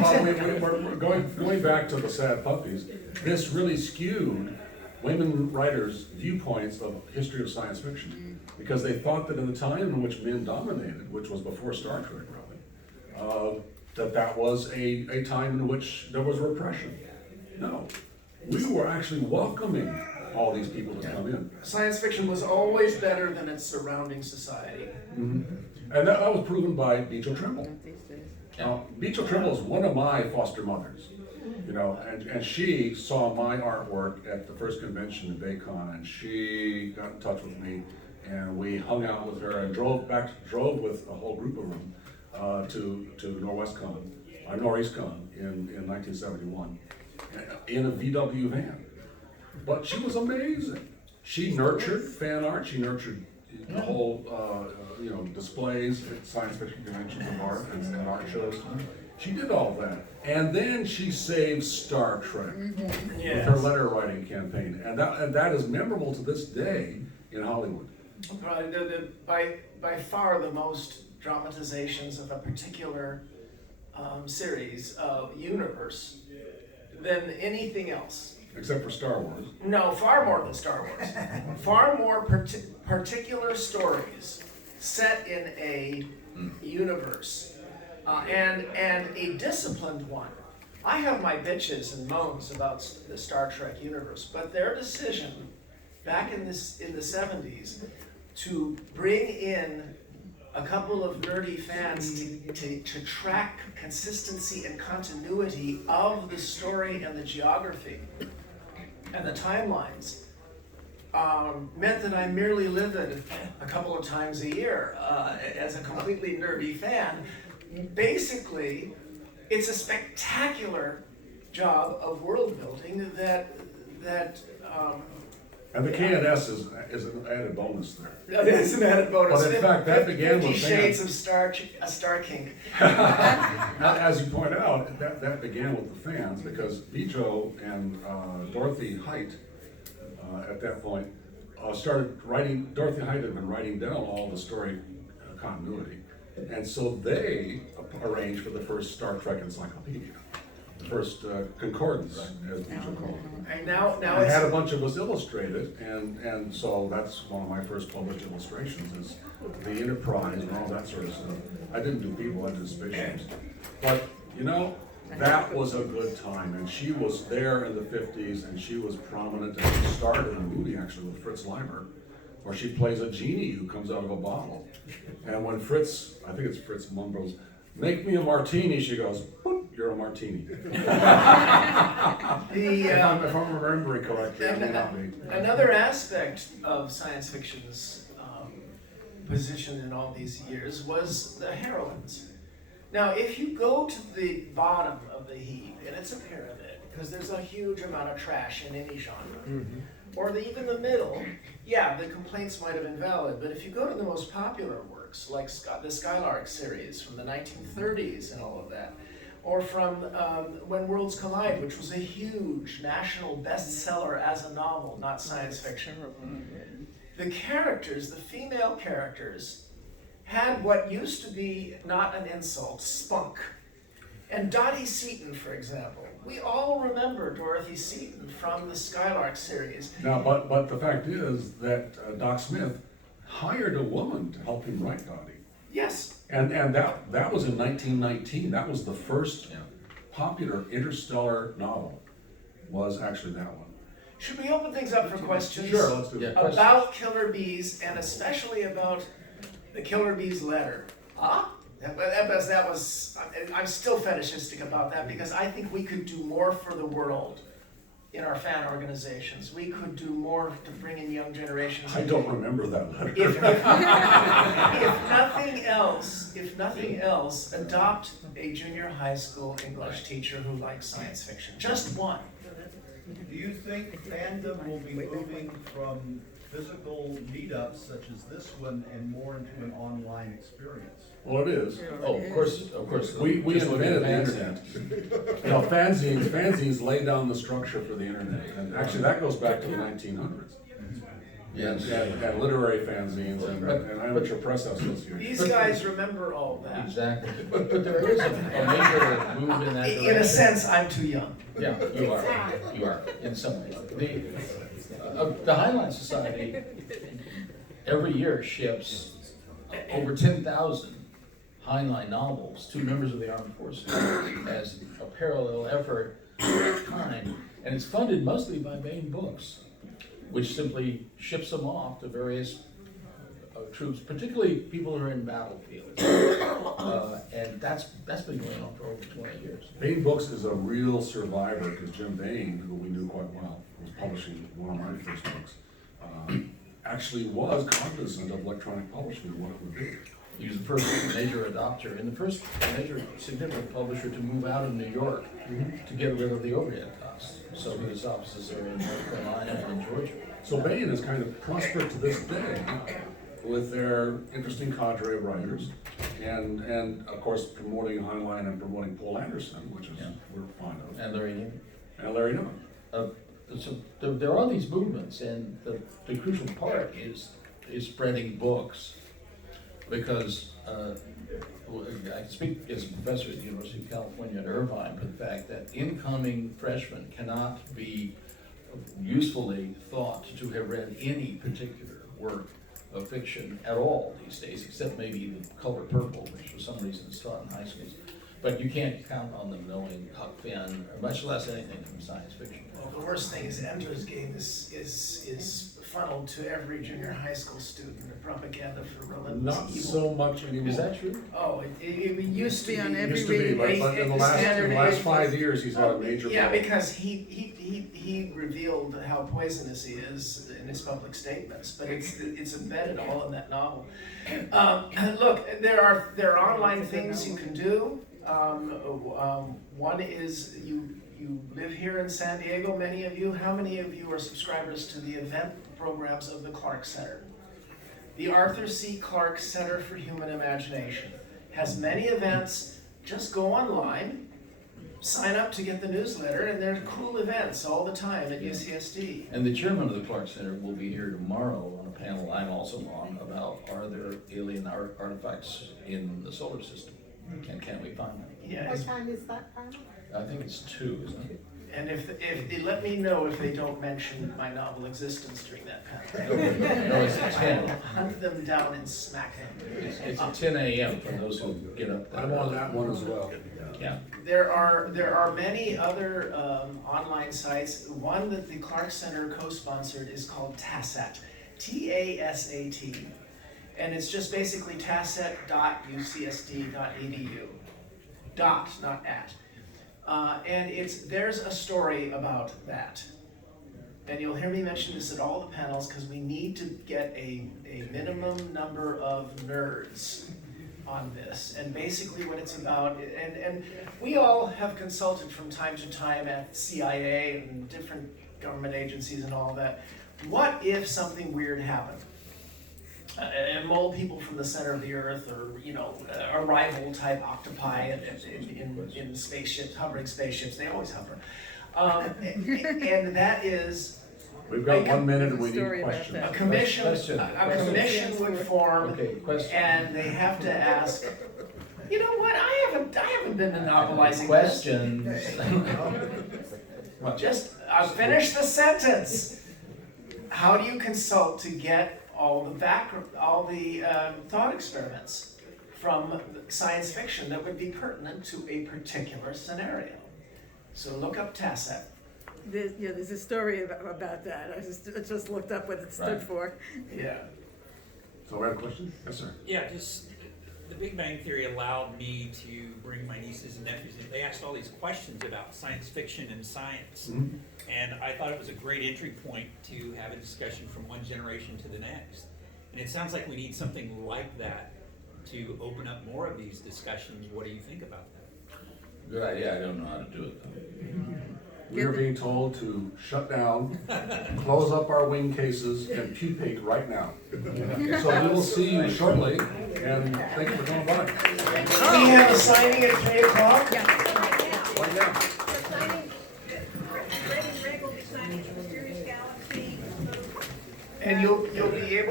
we're going back to the sad puppies. This really skewed women writers' viewpoints of history of science fiction, because they thought that in the time in which men dominated, which was before Star Trek, really, that was a time in which there was repression. No, we were actually welcoming all these people to come in. Science fiction was always better than its surrounding society. Mm-hmm. And that was proven by Beecher Trimble. Now, Beecher Trimble is one of my foster mothers, you know, and she saw my artwork at the first convention in Baycon, and she got in touch with me, and we hung out with her and drove with a whole group of them to Northeastcon in 1971 in a VW van. But she was amazing. She nurtured fan art. She nurtured the whole, displays at science fiction conventions of art and art shows. She did all that. And then she saved Star Trek with her letter writing campaign. And that is memorable to this day in Hollywood. By far the most dramatizations of a particular series of universe than anything else. Except for Star Wars. No, far more than Star Wars. Far more particular stories set in a universe, and a disciplined one. I have my bitches and moans about the Star Trek universe, but their decision back in the 70s to bring in a couple of nerdy fans to track consistency and continuity of the story and the geography and the timelines meant that I merely livid a couple of times a year as a completely nerdy fan. Basically, it's a spectacular job of world building that and the K&S is an added bonus there. That is an added bonus. But in fact, that began with 50 Shades of Star King. Now, as you point out, that began with the fans, because Bijo and Dorothy Height, at that point, started writing. Dorothy Height had been writing down all the story continuity, and so they arranged for the first Star Trek encyclopedia, the first concordance, as Bijo called it. And now I it's had a bunch of us illustrated, and so that's one of my first published illustrations, is the Enterprise and all that sort of stuff. I didn't do people, I did spaceships. But, you know, that was a good time, and she was there in the 50s, and she was prominent, and she starred in a movie actually with Fritz Leiber, where she plays a genie who comes out of a bottle. And when Fritz, I think it's Fritz mumbles, "Make me a martini," she goes, "Boop, you're a martini." If I'm remembering correctly, I may not be. Another aspect of science fiction's position in all these years was the heroines. Now, if you go to the bottom of the heap, and it's a pyramid, because there's a huge amount of trash in any genre, or even the middle, yeah, the complaints might have been valid, but if you go to the most popular works, like the Skylark series from the 1930s and all of that, or from When Worlds Collide, which was a huge national bestseller as a novel, not science fiction. The characters, the female characters, had what used to be not an insult, spunk. And Dottie Seaton, for example. We all remember Dorothy Seaton from the Skylark series. Now, but the fact is that Doc Smith hired a woman to help him write Dottie. Yes. And that was in 1919. That was the first popular interstellar novel, was actually that one. Should we open things up for questions? Sure, let's do it. About killer bees, and especially about the killer bees letter. That was, I'm still fetishistic about that, because I think we could do more for the world in our fan organizations. We could do more to bring in young generations. I don't remember that letter. If nothing else, adopt a junior high school English teacher who likes science fiction. Just one. Do you think fandom will be moving from physical meetups such as this one and more into an online experience? Well, it is. Oh, of course. We invented the internet. You know, fanzines laid down the structure for the internet, and actually that goes back to the 1900s. and literary fanzines and amateur press associations. These guys remember all that. Exactly, but there is a major move in that direction. In a sense, I'm too young. Yeah, you are, in some ways. The Highline Society every year ships over 10,000 Heinlein novels to members of the armed forces as a parallel effort of that kind. And it's funded mostly by Bain Books, which simply ships them off to various troops, particularly people who are in battlefields. And that's been going on for over 20 years. Bain Books is a real survivor because Jim Bain, who we knew quite well, was publishing one of my first books, actually was cognizant of electronic publishing and what it would be. He was the first major adopter and the first major significant publisher to move out of New York to get rid of the overhead costs. So his offices are in North Carolina and in Georgia. So Bain has kind of prospered to this day with their interesting cadre of writers and of course promoting Heinlein and promoting Paul Anderson, which is we're fond of. And Larry Newman. And Larry Newman. So there are these movements, and the crucial part is spreading books, because I speak as a professor at the University of California at Irvine for the fact that incoming freshmen cannot be usefully thought to have read any particular work of fiction at all these days, except maybe The Color Purple, which for some reason is taught in high schools. But you can't count on them knowing Huck Finn, or much less anything from science fiction. Well, the worst thing is Ender's Game is funneled to every junior high school student, the propaganda for relentless Not evil. so much anymore. Is that true? Oh, it used to be. on It every used to be, reading. but in the last 5 years, he's had a major Yeah, problem. because he revealed how poisonous he is in his public statements, but it's embedded all in that novel. Look, there are online things you can do. One is you live here in San Diego, many of you. How many of you are subscribers to the event programs of the Clark Center? The Arthur C. Clarke Center for Human Imagination has many events. Just go online, sign up to get the newsletter, and there are cool events all the time at UCSD. And the chairman of the Clark Center will be here tomorrow on a panel I'm also on about are there alien artifacts in the solar system, and can we find them? Yeah, What time is that panel? I think it's 2, isn't it? and if they let me know if they don't mention my novel existence during that panel. No, it's at 10. Hunt them down and smack them. It's at 10 a.m. for those who get up there. I'm on that one as well. Yeah. There are many other online sites. One that the Clark Center co-sponsored is called TASAT, TASAT, and it's just basically tasat.ucsd.edu. Dot, not at. And there's a story about that. And you'll hear me mention this at all the panels because we need to get a minimum number of nerds on this. And basically what it's about, and we all have consulted from time to time at CIA and different government agencies and all that. What if something weird happened? And mole people from the center of the earth, or arrival type octopi in spaceships, hovering spaceships. They always hover, and that is We've got 1 minute and we need Story about questions. that. a commission. Question. A commission would form, Okay, question. and they have to ask. You know what? I haven't been monopolizing Questions. this. I'll finish the sentence. How do you consult to get all the thought experiments from science fiction that would be pertinent to a particular scenario? So look up TASAT. There's a story about that. I just looked up what it stood Right. for. Yeah. So we have a question? Yes, sir. Yeah, just the Big Bang Theory allowed me to bring my nieces and nephews in. They asked all these questions about science fiction and science. Mhm. And I thought it was a great entry point to have a discussion from one generation to the next. And it sounds like we need something like that to open up more of these discussions. What do you think about that? Good idea. I don't know how to do it though. We are being told to shut down, close up our wing cases, and pupate right now. So we will see you shortly, and thank you for coming by. We have a signing at 3 o'clock. Right now. We're signing, Greg and Greg will be signing for Mysterious Galaxy. And you'll be able